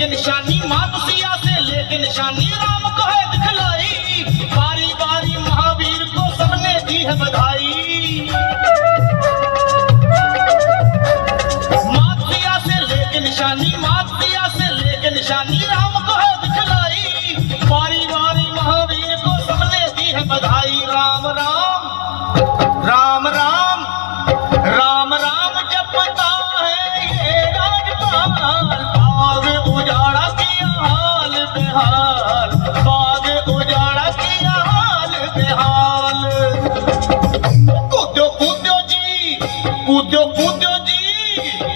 के निशानी मानुसिया से लेके निशानी राम को है दिखलाई। बारी बारी महावीर को सबने दी है बधाई। मानुसिया से लेके निशानी मानुसिया से लेके निशानी राम को है दिखलाई। बारी बारी महावीर को सबने दी है बधाई। राम राम राम राम राम राम जपता है ये राजपाल। बाग उजाड़ा किया हाल बेहाल। बाग उजाड़ा किया हाल बेहाल। कूदो कूदो जी कूदो कूदो जी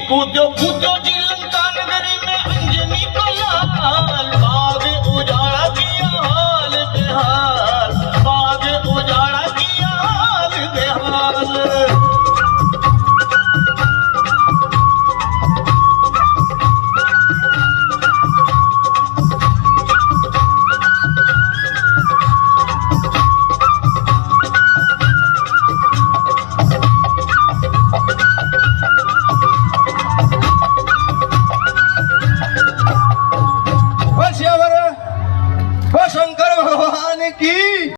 कूदो कूदो जी लंका नगरी में अंजनी को लाल। बाग उजाड़ा किया हाल बेहाल। बाग उजाड़ा किया हाल बेहाल। શંકર ભગવાન કી